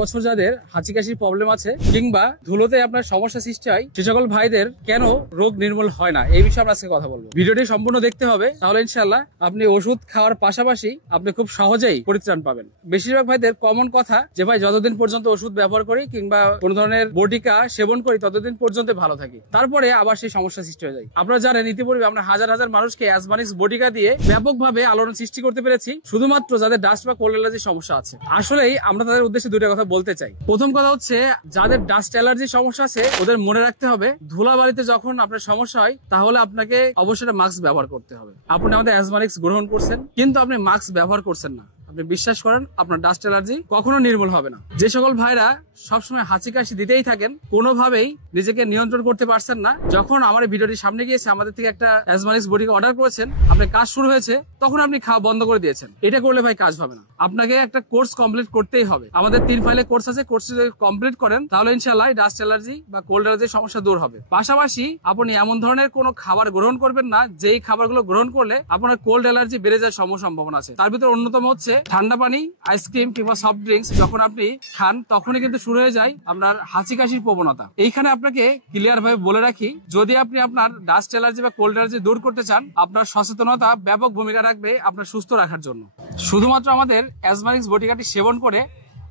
বছর যাদের হাঁচি কাশির প্রবলেম আছে কিংবা ধুলোতে আপনার সমস্যা সৃষ্টি হয়, সে সকল ভাইদের কেন রোগ নির্মূল হয় না এই বিষয়ে আমরা আজকে কথা বলবো। ভিডিওটি সম্পূর্ণ দেখতে হবে, তাহলে ইনশাআল্লাহ আপনি ওষুধ খাওয়ার পাশাপাশি আপনি খুব সহজেই পরিত্রাণ পাবেন। বেশিরভাগ ভাইদের কমন কথা যে ভাই যতদিন পর্যন্ত ওষুধ ব্যবহার করি কিংবা কোন ধরনের বটিকা সেবন করি ততদিন পর্যন্ত ভালো থাকি, তারপরে আবার সেই সমস্যা সৃষ্টি হয়ে যায়। আপনারা জানেন ইতিপূর্বে আমরা হাজার হাজার মানুষকে অ্যাজমানিক্স বটিকা দিয়ে ব্যাপকভাবে আলোড়ন সৃষ্টি করতে পেরেছি, শুধুমাত্র যাদের ডাস্ট বা কোল্ড অ্যালার্জির সমস্যা আছে। আসলেই আমরা তাদের উদ্দেশ্যে দুইটা কথা বলতে চাই। প্রথম কথা হচ্ছে, যাদের ডাস্ট অ্যালার্জির সমস্যা আছে ওদের মনে রাখতে হবে ধুলাবালিতে যখন আপনার সমস্যা হয় তাহলে আপনাকে অবশ্যই মাস্ক ব্যবহার করতে হবে। আপনি আমাদের অ্যাজমানিক্স গ্রহণ করছেন কিন্তু আপনি মাস্ক ব্যবহার করছেন না, আপনি বিশ্বাস করেন আপনার ডাস্ট অ্যালার্জি কখনো নির্মূল হবে না। যে সকল ভাইরা সবসময় হাঁচি কাশি দিতেই থাকেন, কোনোভাবেই নিজেকে নিয়ন্ত্রণ করতে পারছেন না, যখন আমার ভিডিওটি সামনে গিয়েছে আমাদের থেকে একটা অ্যাজমানিক্স বটিকা অর্ডার করেছেন, আপনার কাজ শুরু হয়েছে, তখন আপনি খাওয়া বন্ধ করে দিয়েছেন, এটা করলে ভাই কাজ হবে না। আপনাকে একটা কোর্স কমপ্লিট করতেই হবে। আমাদের 3 ফাইলে কোর্স আছে, কোর্স যদি কমপ্লিট করেন তাহলে ইনশাআল্লাহ ডাস্ট অ্যালার্জি বা কোল্ড অ্যালার্জির সমস্যা দূর হবে। পাশাপাশি আপনি এমন ধরনের কোনো খাবার গ্রহণ করবেন না যেই খাবারগুলো গ্রহণ করলে আপনার কোল্ড অ্যালার্জি বেড়ে যাওয়ার সম্ভাবনা আছে। তার ভিতরে অন্যতম হচ্ছে ঠান্ডা পানি, আইসক্রিম কিংবা সফট ড্রিঙ্কস যখন আপনি খান তখনই কিন্তু শুরু হয়ে যায় আপনার হাঁচি কাশির প্রবণতা। এইখানে আপনাকে ক্লিয়ার ভাবে বলে রাখি, যদি আপনি আপনার ডাস্ট অ্যালার্জি বা কোল্ড অ্যালার্জি দূর করতে চান, আপনার সচেতনতা ব্যাপক ভূমিকা রাখবে আপনার সুস্থ রাখার জন্য। শুধুমাত্র আমাদের অ্যাজমানিক্স বটিকাটি সেবন করে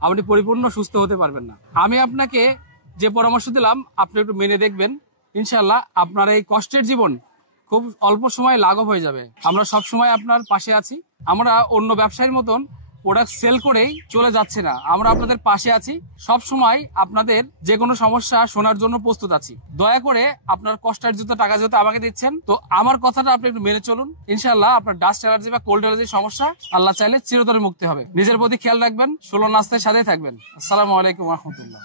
আপনি পরিপূর্ণ সুস্থ হতে পারবেন না। আমি আপনাকে যে পরামর্শ দিলাম আপনি একটু মেনে দেখবেন, ইনশাআল্লাহ আপনার এই কষ্টের জীবন খুব অল্প সময় লাঘব হয়ে যাবে। আমরা সব সময় আপনার পাশে আছি। আমরা অন্য ব্যবসায়ীর মতন প্রোডাক্ট সেল করেই চলে যাচ্ছে না, আমরা আপনাদের পাশে আছি। সব সময় আপনাদের যে কোনো সমস্যা শোনার জন্য প্রস্তুত আছি। দয়া করে আপনার কষ্টার্জিত টাকা যেহেতু আমাকে দিচ্ছেন, তো আমার কথাটা আপনি একটু মেনে চলুন। ইনশাআল্লাহ আপনার ডাস্ট অ্যালার্জি বা কোল্ড অ্যালার্জির সমস্যা আল্লাহ চাইলে চিরতরে মুক্তি হবে। নিজের প্রতি খেয়াল রাখবেন, ষোলো নাস্তার সাথে থাকবেন। আসসালামু আলাইকুম রহমতুল্লাহ।